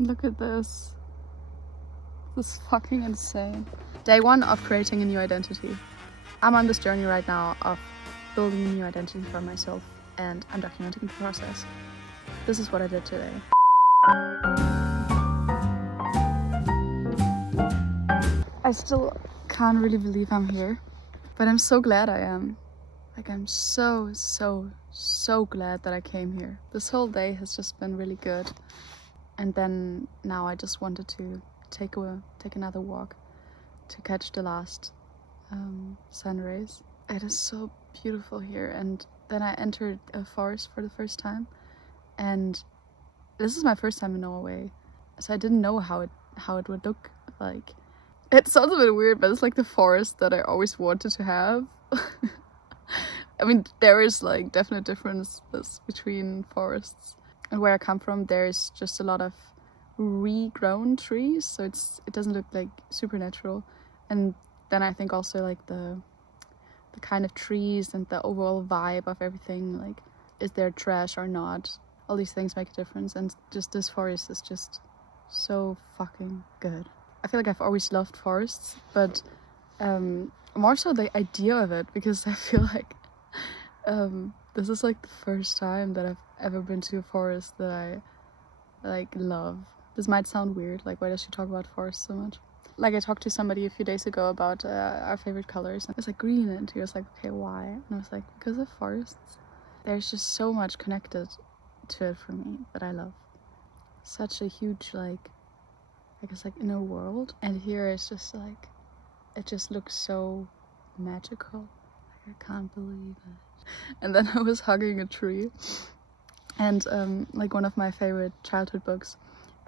Look at this. This is fucking insane. Day 1 of creating a new identity. I'm on this journey right now of building a new identity for myself, and I'm documenting the process. This is what I did today. I still can't really believe I'm here, but I'm so glad I am. Like, I'm so glad that I came here. This whole day has just been really good. And then now I just wanted to take another walk to catch the last sun rays. It is so beautiful here. And then I entered a forest for the first time, and this is my first time in Norway, so I didn't know how it would look like. It sounds a bit weird, but it's like the forest that I always wanted to have. I mean, there is like definite differences between forests, and where I come from there's just a lot of regrown trees, so it doesn't look like supernatural. And then I think also like the kind of trees and the overall vibe of everything, like is there trash or not, all these things make a difference. And just this forest is just so fucking good. I feel like I've always loved forests, but more so the idea of it, because I feel like this is like the first time that I've ever been to a forest that I like love. This might sound weird, like why does she talk about forests so much? Like, I talked to somebody a few days ago about our favorite colors, and it was like green, and he was like, okay, why? And I was like, because of forests. There's just so much connected to it for me that I love. Such a huge, like, I guess, like, inner world. And here it's just like, it just looks so magical. Like, I can't believe it. And then I was hugging a tree, and like, one of my favorite childhood books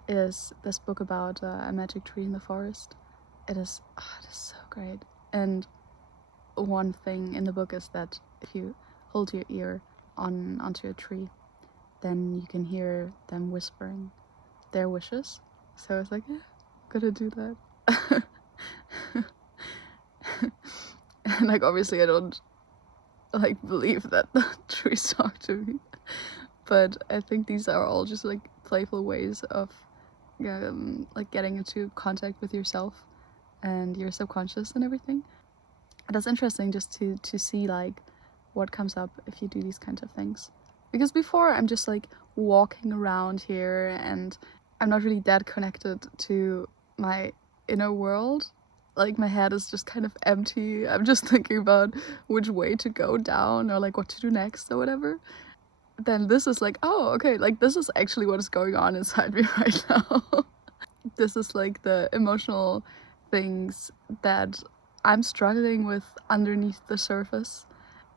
is this book about a magic tree in the forest. It is so great. And one thing in the book is that if you hold your ear onto a tree, then you can hear them whispering their wishes. So I was like, yeah, gotta do that. And like, obviously I don't like believe that the trees talk to me, but I think these are all just like playful ways of like getting into contact with yourself and your subconscious and everything. That's interesting just to see like what comes up if you do these kinds of things, because before I'm just like walking around here and I'm not really that connected to my inner world. Like, my head is just kind of empty. I'm just thinking about which way to go down or like what to do next or whatever. Then this is like, oh, okay, like this is actually what is going on inside me right now. This is like the emotional things that I'm struggling with underneath the surface,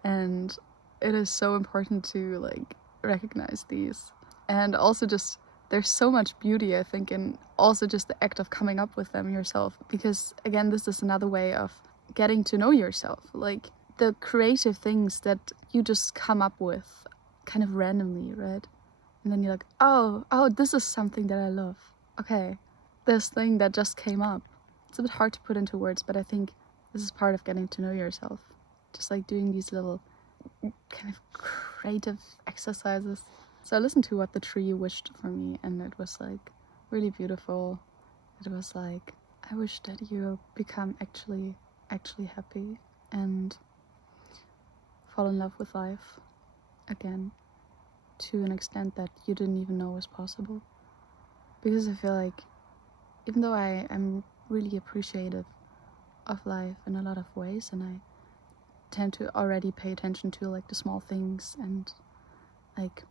and it is so important to like recognize these. And also, just there's so much beauty, I think, in also just the act of coming up with them yourself, because again, this is another way of getting to know yourself, like the creative things that you just come up with kind of randomly, right? And then you're like, oh, this is something that I love. Okay, this thing that just came up. It's a bit hard to put into words, but I think this is part of getting to know yourself. Just like doing these little kind of creative exercises. So I listened to what the tree wished for me, and it was like really beautiful. It was like, I wish that you become actually happy and fall in love with life again, to an extent that you didn't even know was possible. Because I feel like, even though I am really appreciative of life in a lot of ways, and I tend to already pay attention to like the small things and like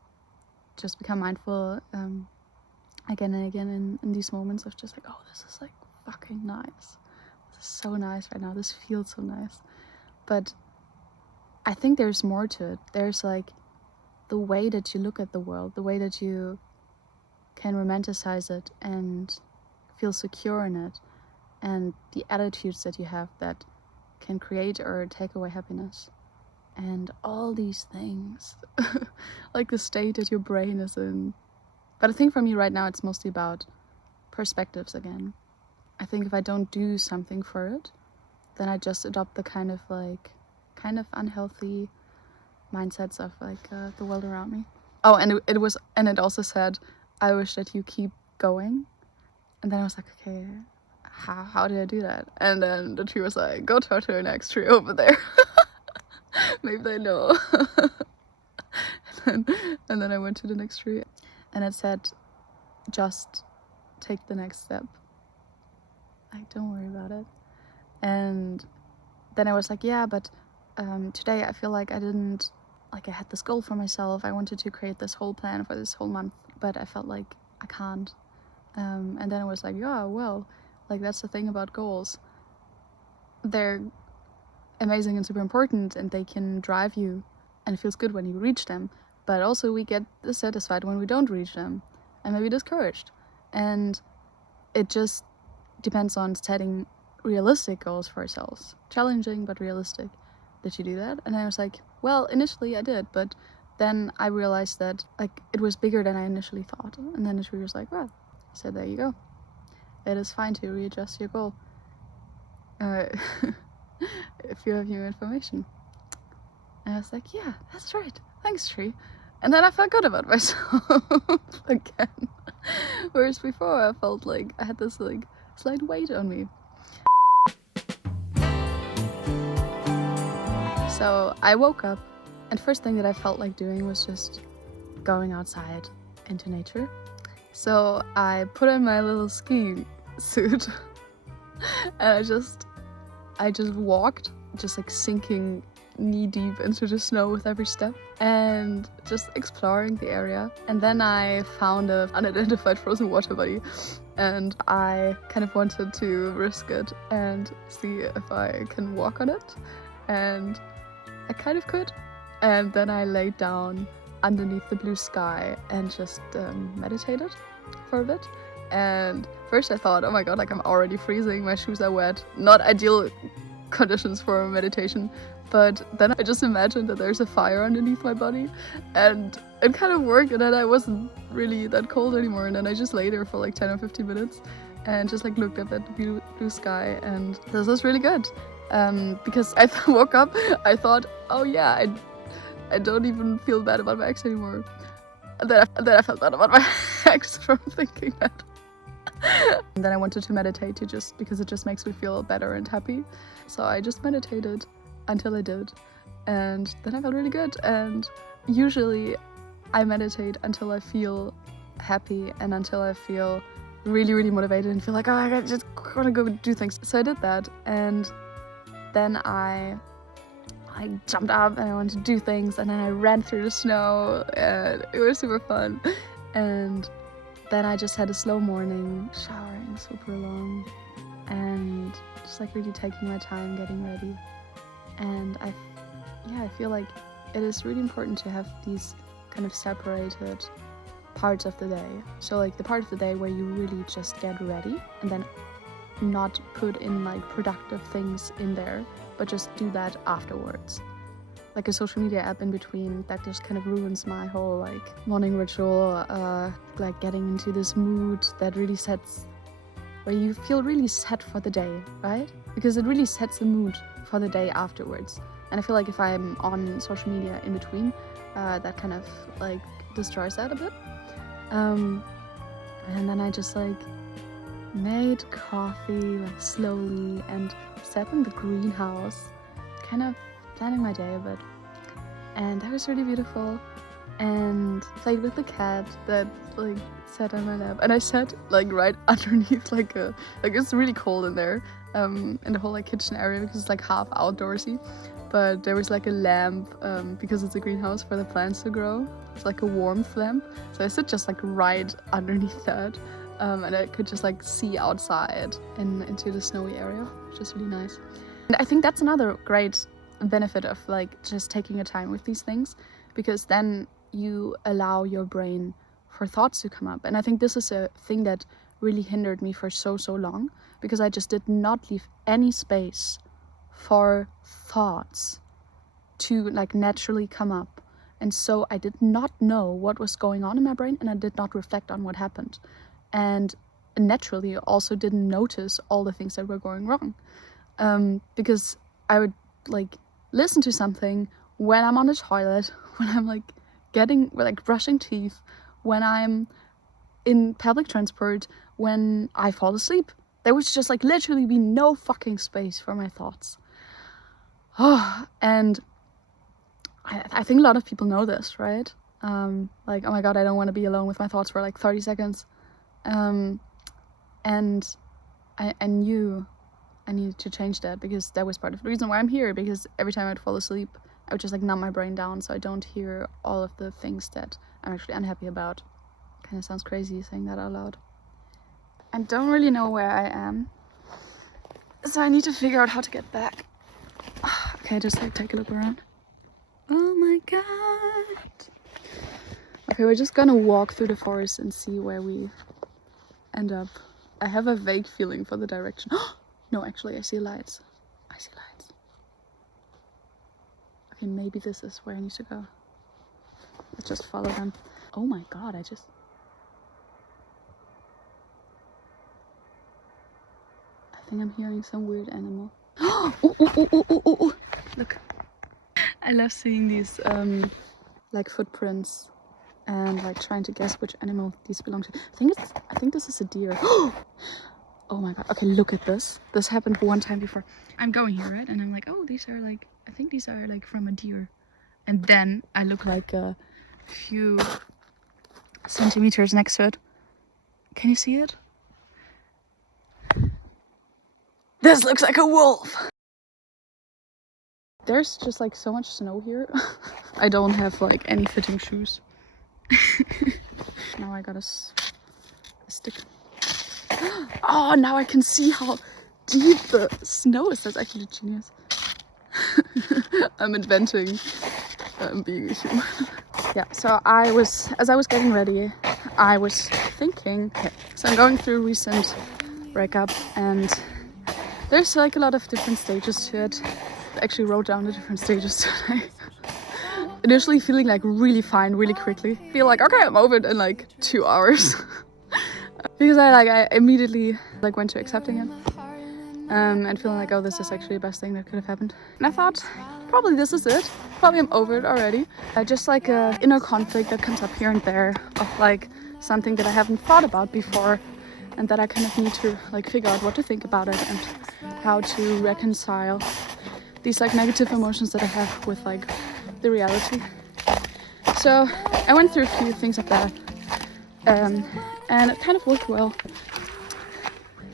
just become mindful again and again in these moments of just like, oh, this is like fucking nice. This is so nice right now. This feels so nice. But I think there's more to it. There's like the way that you look at the world, the way that you can romanticize it and feel secure in it, and the attitudes that you have that can create or take away happiness, and all these things. Like the state that your brain is in. But I think for me right now it's mostly about perspectives again. I think if I don't do something for it, then I just adopt the kind of unhealthy mindsets of like the world around me. Oh, and it also said, I wish that you keep going. And then I was like, okay, how did I do that? And then the tree was like, go talk to the next tree over there. Maybe they know. and then I went to the next tree, and it said, just take the next step. Like, don't worry about it. And then I was like, yeah, but today I feel like I didn't, like, I had this goal for myself. I wanted to create this whole plan for this whole month, but I felt like I can't. And then I was like, yeah, well, like, that's the thing about goals. They're amazing and super important, and they can drive you, and it feels good when you reach them. But also we get dissatisfied when we don't reach them, and maybe discouraged. And it just depends on setting realistic goals for ourselves. Challenging, but realistic. Did you do that? And I was like, well, initially I did, but then I realized that, like, it was bigger than I initially thought. And then the tree was like, well, so there you go. It is fine to readjust your goal. If you have new information. And I was like, yeah, that's right. Thanks, tree. And then I felt good about myself again. Whereas before I felt like I had this, like, slight weight on me. So I woke up, and first thing that I felt like doing was just going outside into nature. So I put on my little ski suit and I just walked, just like sinking knee deep into the snow with every step and just exploring the area. And then I found an unidentified frozen water body, and I kind of wanted to risk it and see if I can walk on it, and I kind of could. And then I laid down underneath the blue sky and just meditated for a bit. And first I thought, oh my god, like, I'm already freezing, my shoes are wet, not ideal conditions for meditation. But then I just imagined that there's a fire underneath my body, and it kind of worked, and then I wasn't really that cold anymore. And then I just lay there for like 10 or 15 minutes and just like looked up at the blue sky, and this was really good. Because I woke up, I thought, oh yeah, I don't even feel bad about my ex anymore. And then I felt bad about my ex from thinking that. And then I wanted to meditate too, just because it just makes me feel better and happy. So I just meditated until I did, and then I felt really good. And usually I meditate until I feel happy and until I feel really, really motivated and feel like, oh, I just want to go do things. So I did that, and then I jumped up and I wanted to do things, and then I ran through the snow, and it was super fun. And then I just had a slow morning, showering super long, and just like really taking my time getting ready. And I feel like it is really important to have these kind of separated parts of the day. So like the part of the day where you really just get ready, and then not put in like productive things in there, but just do that afterwards. Like a social media app in between, that just kind of ruins my whole like morning ritual, like getting into this mood that really sets, where you feel really set for the day, right? Because it really sets the mood for the day afterwards. And I feel like if I'm on social media in between, that kind of like destroys that a bit. And then I just like made coffee like slowly and sat in the greenhouse, kind of planning my day a bit. And that was really beautiful. And played with the cat that like sat on my lap, and I sat like right underneath like it's really cold in there, in the whole like kitchen area, because it's like half outdoorsy, but there was like a lamp, because it's a greenhouse, for the plants to grow. It's like a warmth lamp, so I sit just like right underneath that, and I could just like see outside and into the snowy area, which is really nice. And I think that's another great benefit of like just taking your time with these things, because then you allow your brain for thoughts to come up. And I think this is a thing that really hindered me for so long, because I just did not leave any space for thoughts to like naturally come up. And so I did not know what was going on in my brain, and I did not reflect on what happened, and naturally also didn't notice all the things that were going wrong, because I would like listen to something when I'm on the toilet, when I'm like brushing teeth, when I'm in public transport when I fall asleep. There would just like literally be no fucking space for my thoughts. Oh, and I think a lot of people know this, right? Like, oh my god, I don't want to be alone with my thoughts for like 30 seconds. And I knew I needed to change that, because that was part of the reason why I'm here, because every time I'd fall asleep, I would just like numb my brain down so I don't hear all of the things that I'm actually unhappy about. Kind of sounds crazy saying that out loud. I don't really know where I am, so I need to figure out how to get back. Okay, just like take a look around. Oh my god. Okay, we're just gonna walk through the forest and see where we end up. I have a vague feeling for the direction. No, actually, I see lights. I see lights. Okay, maybe this is where I need to go. Let's just follow them. Oh my god, I think I'm hearing some weird animal. Oh, look. I love seeing these like footprints and like trying to guess which animal these belong to. I think this is a deer. Oh my god. Okay, look at this. This happened one time before. I'm going here, right? And I'm like, oh, these are like, I think these are like from a deer. And then I look like a few centimeters next to it. Can you see it? This looks like a wolf! There's just like so much snow here. I don't have like any fitting shoes. Now I got a stick. Oh, now I can see how deep the snow is. That's actually genius. I'm inventing being a human. Yeah, so as I was getting ready, I was thinking, okay, so I'm going through a recent breakup, and there's like a lot of different stages to it. I actually wrote down the different stages today. Initially feeling like really fine really quickly. Feel like, okay, I'm over it in like 2 hours. Because I immediately like went to accepting it. And feeling like, oh, this is actually the best thing that could have happened. And I thought, probably this is it. Probably I'm over it already. Just like a inner conflict that comes up here and there of like something that I haven't thought about before, and that I kind of need to like figure out what to think about it and how to reconcile these like negative emotions that I have with like the reality. So I went through a few things of that, and it kind of worked well.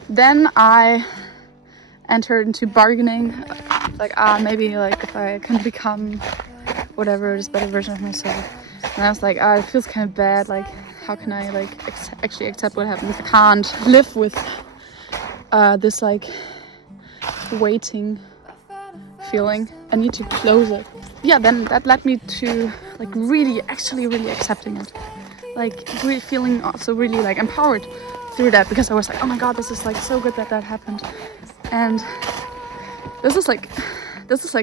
Then I entered into bargaining, like maybe like if I can become whatever this better version of myself. And I was like, it feels kind of bad, like how can I like actually accept what happened? I can't live with this like waiting feeling. I need to close it. Yeah, then that led me to like really accepting it, like really feeling also really like empowered through that, because I was like, oh my god, this is like so good that happened. And this is like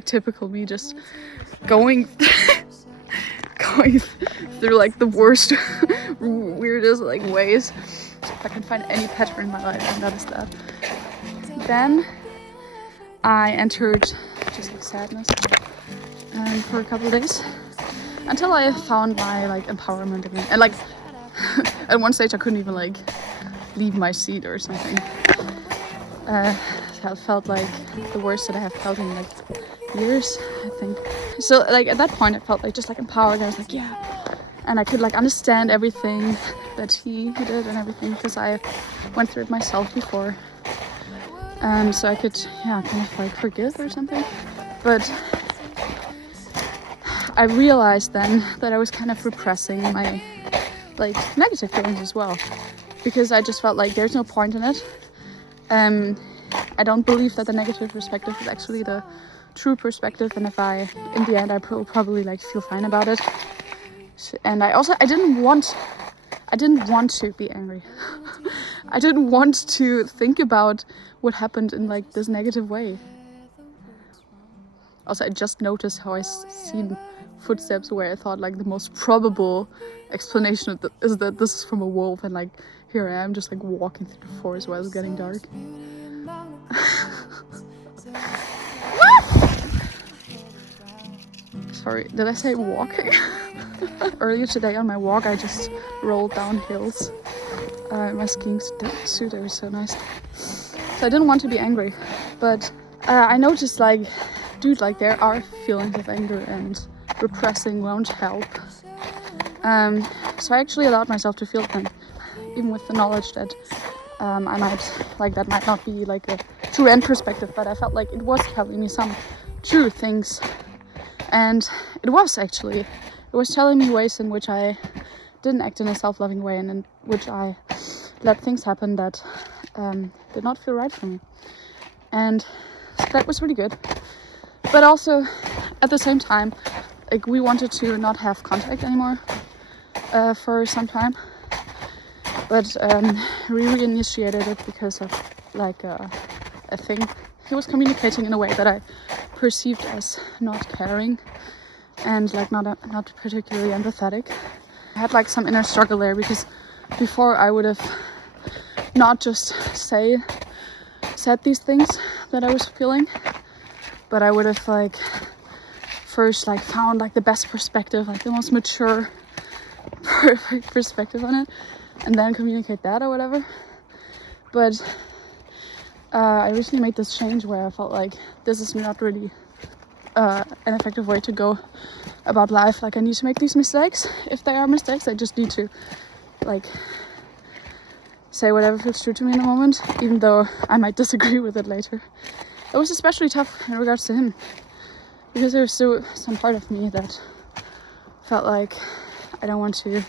typical me, just going through like the worst weirdest like ways. So if I can find any pattern in my life, and that is that. Then I entered just like sadness for a couple of days, until I found my like empowerment again. And like at one stage I couldn't even like leave my seat or something. It felt like the worst that I have felt in like years, I think. So like at that point I felt like just like empowered. I was like, yeah, and I could like understand everything that he did and everything, because I went through it myself before. So I could kind of like forgive or something. But I realized then that I was kind of repressing my like negative feelings as well, because I just felt like there's no point in it. I don't believe that the negative perspective is actually the true perspective, and if in the end I probably like feel fine about it. And I didn't want to be angry. I didn't want to think about what happened in like this negative way. Also, I just noticed how I seen footsteps where I thought like the most probable explanation is that this is from a wolf, and like here I am just like walking through the forest while it's getting dark. Sorry, did I say walking? Earlier today on my walk I just rolled down hills my skiing suit. It was so nice. So I didn't want to be angry, but I noticed like, dude, like there are feelings of anger and repressing won't help. So I actually allowed myself to feel them, even with the knowledge that I might, like, that might not be like a true end perspective, but I felt like it was telling me some true things. And it was actually. It was telling me ways in which I didn't act in a self-loving way, and in which I let things happen that did not feel right for me. And so that was really good. But also, at the same time, like, we wanted to not have contact anymore for some time. But we reinitiated it because of like a thing. He was communicating in a way that I perceived as not caring and like not particularly empathetic. I had like some inner struggle there, because before I would have not just said these things that I was feeling, but I would have like first like found like the best perspective, like the most mature, perfect perspective on it, and then communicate that or whatever. But I recently made this change where I felt like this is not really an effective way to go about life. Like, I need to make these mistakes. If they are mistakes, I just need to like say whatever feels true to me in the moment, even though I might disagree with it later. It was especially tough in regards to him, because there was still some part of me that felt like I don't want to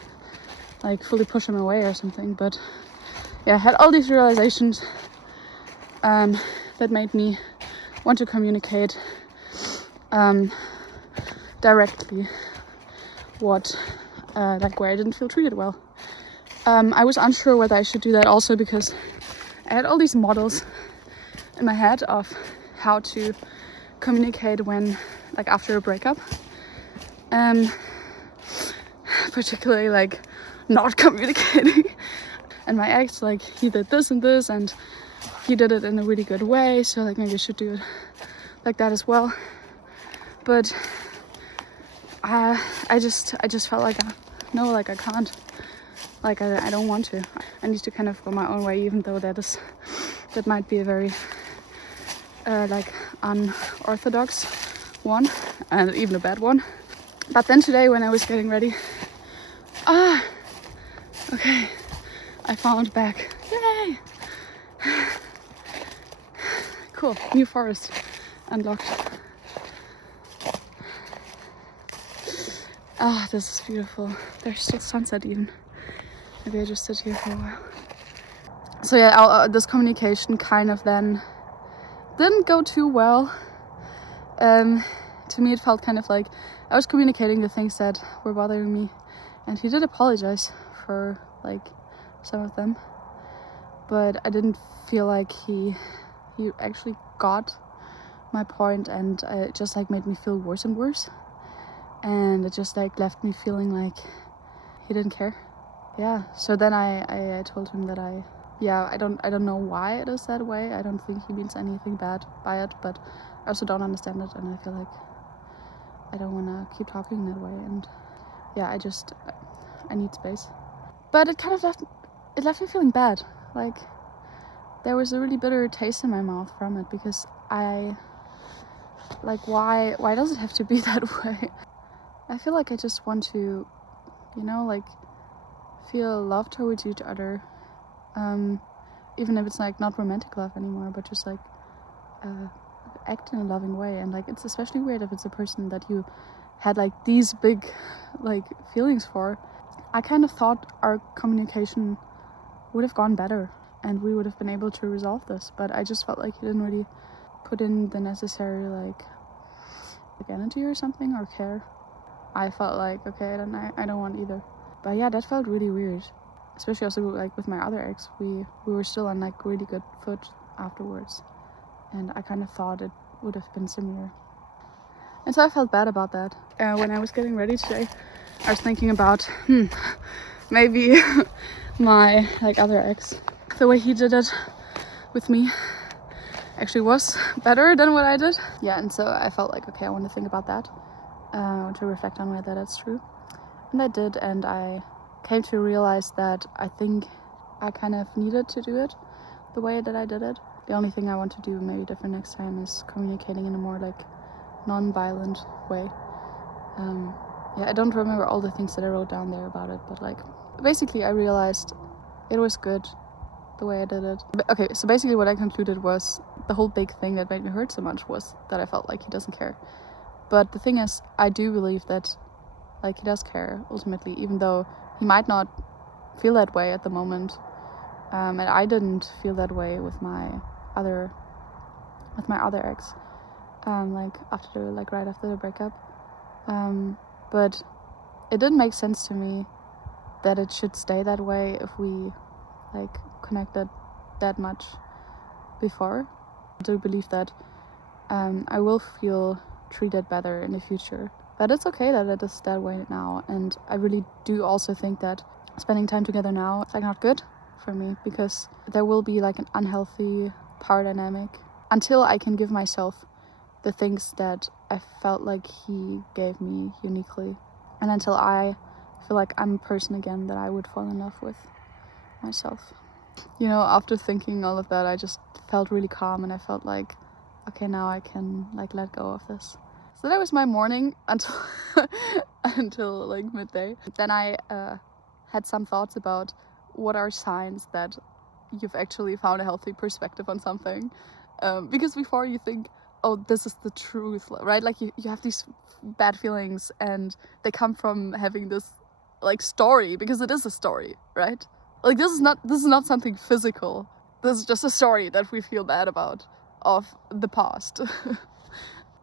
like fully push him away or something. But yeah, I had all these realizations that made me want to communicate directly what like where I didn't feel treated well. I was unsure whether I should do that also because I had all these models in my head of how to communicate when, like, after a breakup, particularly like not communicating. And my ex, like, he did this and this, and he did it in a really good way, so like maybe I should do it like that as well. But I just felt like no, like I can't, like I don't want to. I need to kind of go my own way, even though that might be a very like unorthodox one, and even a bad one. But then today, when I was getting ready, okay, I found back. Yay! Cool, new forest unlocked. Ah, this is beautiful. There's still sunset even. Maybe I just sit here for a while. So yeah, this communication kind of then didn't go too well. To me it felt kind of like I was communicating the things that were bothering me, and he did apologize for like some of them, but I didn't feel like he actually got my point, and it just like made me feel worse and worse, and it just like left me feeling like he didn't care. Yeah, so then I told him that I don't know why it is that way. I don't think he means anything bad by it, but I also don't understand it, and I feel like I don't want to keep talking that way, and yeah, I need space. But it kind of left me feeling bad. Like, there was a really bitter taste in my mouth from it, because I, like, why does it have to be that way? I feel like I just want to, you know, like, feel love towards each other, even if it's like not romantic love anymore, but just like act in a loving way. And like, it's especially weird if it's a person that you had like these big like feelings for. I kind of thought our communication would have gone better and we would have been able to resolve this, but I just felt like he didn't really put in the necessary like energy or something, or care. I felt like, okay, I don't want either. But yeah, that felt really weird, especially also like with my other ex. We were still on like really good foot afterwards, and I kind of thought it would have been similar, and so I felt bad about that. When I was getting ready today, I was thinking about maybe my like other ex, the way he did it with me actually was better than what I did. Yeah, and so I felt like, okay, I want to think about that, to reflect on whether that's true. And I did, and I came to realize that I think I kind of needed to do it the way that I did it. The only thing I want to do maybe different next time is communicating in a more like non-violent way. I don't remember all the things that I wrote down there about it, but like basically I realized it was good the way I did it. Okay, so basically what I concluded was the whole big thing that made me hurt so much was that I felt like he doesn't care. But the thing is, I do believe that like he does care ultimately, even though he might not feel that way at the moment. And I didn't feel that way with my other ex, like right after the breakup. But it didn't make sense to me that it should stay that way if we like connected that much before. I do believe that I will feel treated better in the future. That it's okay that it is that way now, and I really do also think that spending time together now is like not good for me, because there will be like an unhealthy power dynamic until I can give myself the things that I felt like he gave me uniquely, and until I feel like I'm a person again that I would fall in love with myself. You know, after thinking all of that, I just felt really calm, and I felt like, okay, now I can like let go of this. So that was my morning until like midday. Then I had some thoughts about what are signs that you've actually found a healthy perspective on something. Because before you think, oh, this is the truth, right? Like you have these bad feelings and they come from having this like story, because it is a story, right? Like this is not something physical. This is just a story that we feel bad about of the past.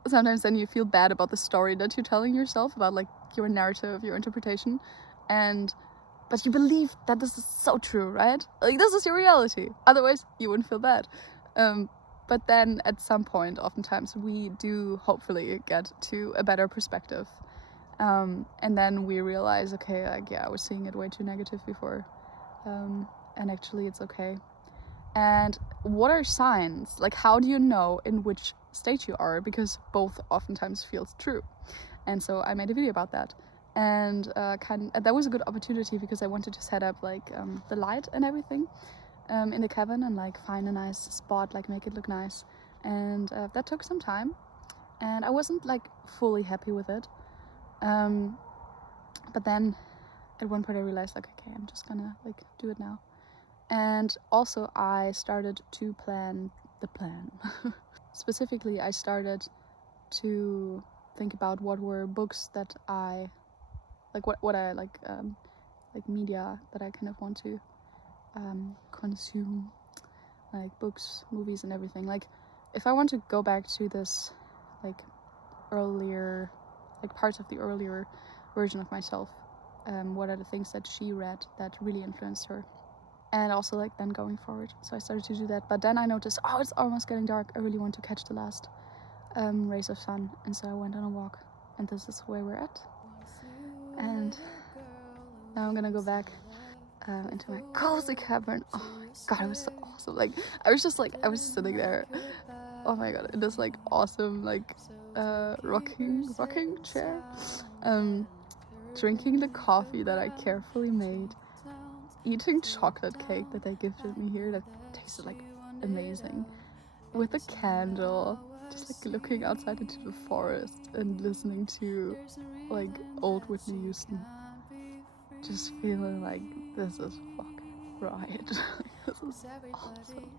Sometimes then you feel bad about the story that you're telling yourself, about like your narrative, your interpretation, but you believe that this is so true, right? Like this is your reality. Otherwise you wouldn't feel bad. But then at some point, oftentimes we do hopefully get to a better perspective. And then we realize, okay, like, yeah, I was seeing it way too negative before. And actually it's okay. And what are signs? Like, how do you know in which state you are? Because both oftentimes feels true. And so I made a video about that. And that was a good opportunity, because I wanted to set up like the light and everything in the cabin, and like find a nice spot, like make it look nice. And that took some time, and I wasn't like fully happy with it. But then at one point I realized, like, okay, I'm just gonna like do it now. And also I started to plan the plan. Specifically, I started to think about what were books that I like, what I like media that I kind of want to consume, like books, movies, and everything. Like if I want to go back to this like earlier, like parts of the earlier version of myself, what are the things that she read that really influenced her, and also like then going forward. So I started to do that, but then I noticed, oh, it's almost getting dark. I really want to catch the last rays of sun, and so I went on a walk, and this is where we're at. And now I'm gonna go back into my cozy cabin. Oh my god, it was so awesome. Like I was sitting there, oh my god, in this like awesome like rocking chair, drinking the coffee that I carefully made, eating chocolate cake that they gifted me here that tasted like amazing, with a candle, just like looking outside into the forest and listening to like old Whitney Houston, just feeling like this is fucking right. This is awesome.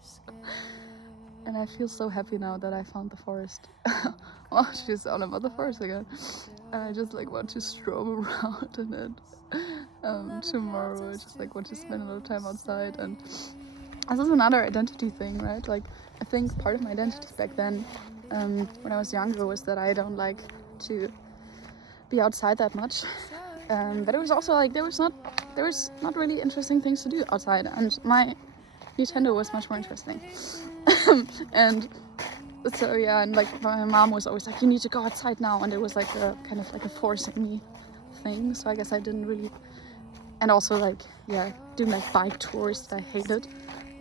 And I feel so happy now that I found the forest. Oh, she's on about the forest again. And I just like want to stroll around in it. Tomorrow I just like want to spend a lot of time outside. And this is another identity thing, right? Like I think part of my identity back then, when I was younger, was that I don't like to be outside that much. But it was also like there was not really interesting things to do outside, and my Nintendo was much more interesting. And so yeah, and like my mom was always like, you need to go outside now, and it was like a kind of like a forcing me thing. So I guess I didn't really, and also like yeah, doing like bike tours that I hated.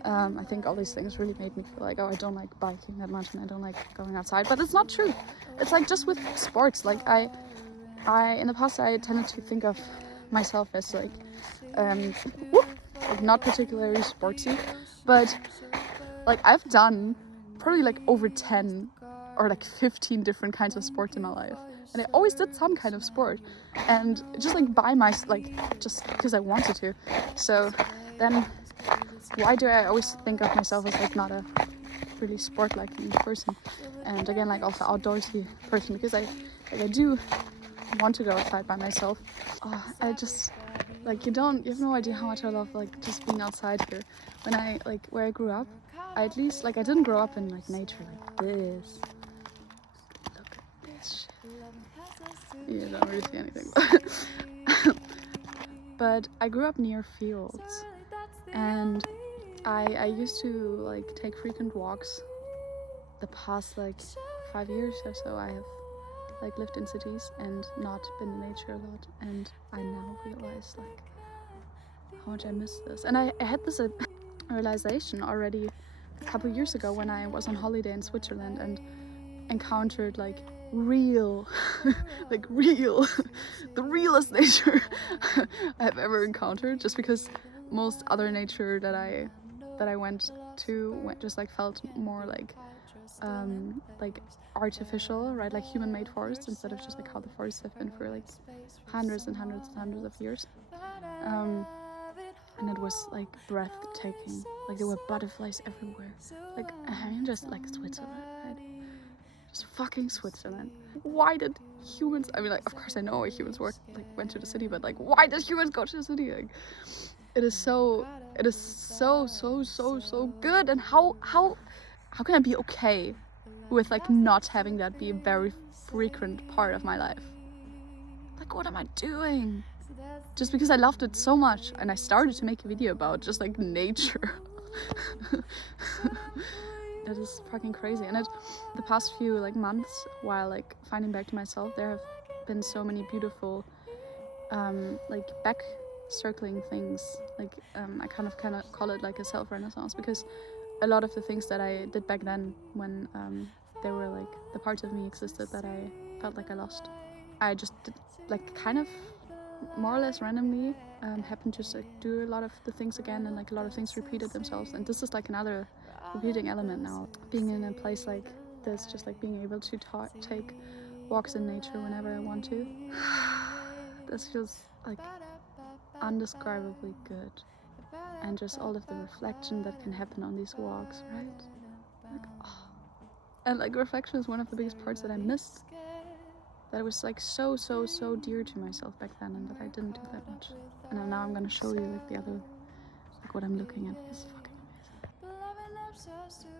I think all these things really made me feel like, oh, I don't like biking that much and I don't like going outside. But it's not true. It's like just with sports, like I in the past I tended to think of myself as like like not particularly sportsy, but like I've done probably like over 10 or like 15 different kinds of sports in my life, and I always did some kind of sport, and just like just because I wanted to. So then why do I always think of myself as like not a really sport-liking person, and again like also outdoorsy person, because I do want to go outside by myself. I just like you have no idea how much I love like just being outside here. When I like where I grew up, I at least like I didn't grow up in like nature like this. Look at this shit. You don't really see anything. But I grew up near fields, and I used to like take frequent walks. The past like 5 years or so I have like lived in cities and not been in nature a lot, and I now realize like how much I miss this. And I had this realization already a couple years ago when I was on holiday in Switzerland and encountered like real like real the realest nature I've ever encountered, just because most other nature that I went to just like felt more like artificial, right? Like human-made forests, instead of just like how the forests have been for like hundreds and hundreds and hundreds of years. And it was like breathtaking. Like there were butterflies everywhere. Like I mean, just like Switzerland, right? Just fucking Switzerland. Why did humans? I mean, like of course I know why humans went to the city, but like why did humans go to the city? Like it is so good. And how can I be okay with like not having that be a very frequent part of my life? Like what am I doing? Just because I loved it so much and I started to make a video about just like nature. That is fucking crazy. And the past few like months, while like finding back to myself, there have been so many beautiful like back circling things. Like I kind of call it like a self-renaissance, because a lot of the things that I did back then, when there were like the parts of me existed that I felt like I lost, I just did, like kind of more or less randomly happened to like, do a lot of the things again, and like a lot of things repeated themselves. And this is like another repeating element now, being in a place like this, just like being able to take walks in nature whenever I want to. This feels like undescribably good. And just all of the reflection that can happen on these walks, right? Like, oh. And like reflection is one of the biggest parts that I missed. That was like so dear to myself back then, and that I didn't do that much. And now I'm gonna show you like the other, like what I'm looking at. It's fucking amazing.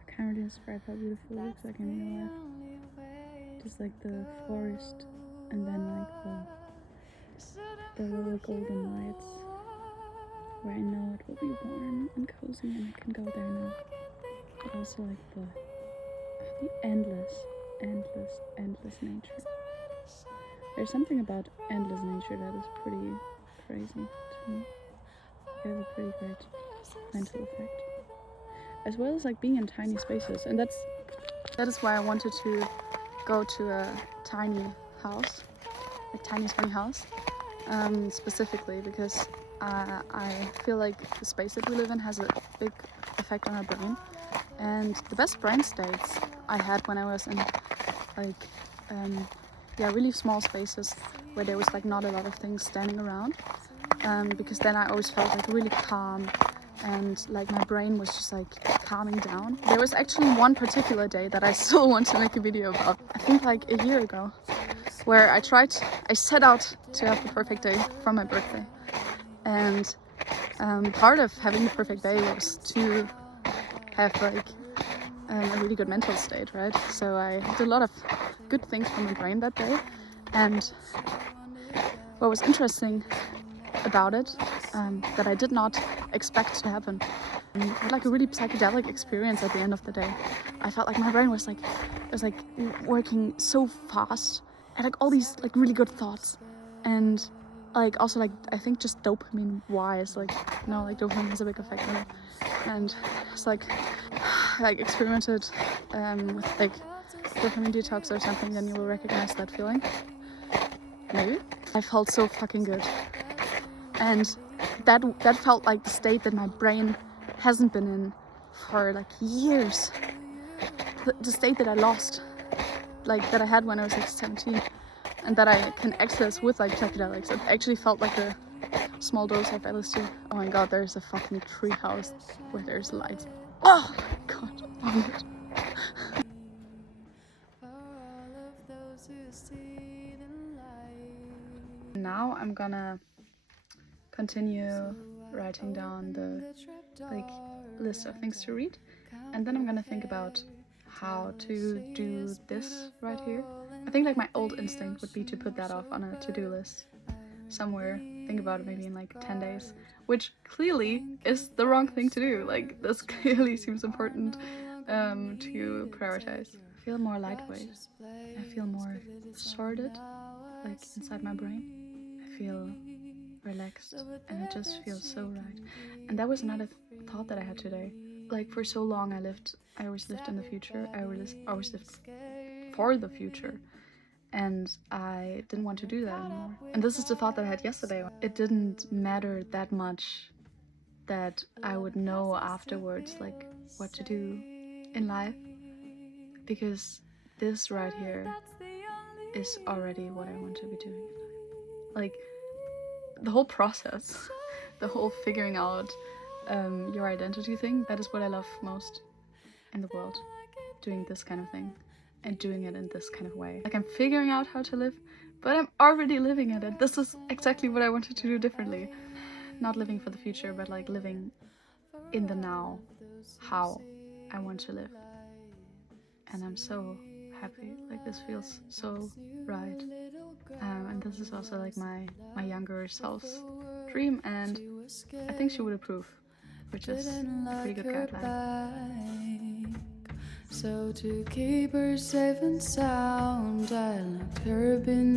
I can't really describe how beautiful it looks like in real life. Just like the forest, and then like the little golden lights, where I know it will be warm and cozy and I can go there now. But also like the endless nature. There's something about endless nature that is pretty crazy to me. It has a pretty great mental effect, as well as like being in tiny spaces. And that is why I wanted to go to a tiny house, like tiny house. Specifically because I feel like the space that we live in has a big effect on our brain, and the best brain states I had when I was in like really small spaces where there was like not a lot of things standing around, because then I always felt like really calm, and like my brain was just like calming down. There was actually one particular day that I still want to make a video about, I think like a year ago, where I set out to have the perfect day for my birthday. And part of having the perfect day was to have like a really good mental state, right? So I did a lot of good things for my brain that day. And what was interesting about it, that I did not expect to happen, I had like a really psychedelic experience at the end of the day. I felt like my brain was working so fast, and like all these like really good thoughts, and like also like I think just dopamine wise, like like dopamine has a big effect on it. And it's like experimented with like dopamine detox or something, then you will recognize that feeling, maybe. I felt so fucking good. And that felt like the state that my brain hasn't been in for like years. The state that I lost, like that I had when I was like 17, and that I can access with like psychedelics. It actually felt like a small dose of LSD. Oh my god, there's a fucking tree house where there's lights. Oh my god, I love it. Now I'm gonna continue writing down the like list of things to read, and then I'm gonna think about how to do this right here. I think like my old instinct would be to put that off on a to-do list somewhere, think about it maybe in like 10 days, which clearly is the wrong thing to do. Like this clearly seems important to prioritize. I feel more lightweight. I feel more sorted, like inside my brain. I feel relaxed, and it just feels so right. And that was another thought that I had today. Like for so long I always lived in the future. I always lived for the future, and I didn't want to do that anymore. And this is the thought that I had yesterday. It didn't matter that much that I would know afterwards like what to do in life, because this right here is already what I want to be doing in life. Like the whole process, the whole figuring out your identity thing, that is what I love most in the world. Doing this kind of thing and doing it in this kind of way. Like I'm figuring out how to live, but I'm already living it. And this is exactly what I wanted to do differently. Not living for the future, but like living in the now, how I want to live. And I'm so happy. Like this feels so right. And this is also like my younger self's dream, and I think she would approve, which is a pretty good guideline. So to keep her safe and sound, I locked her in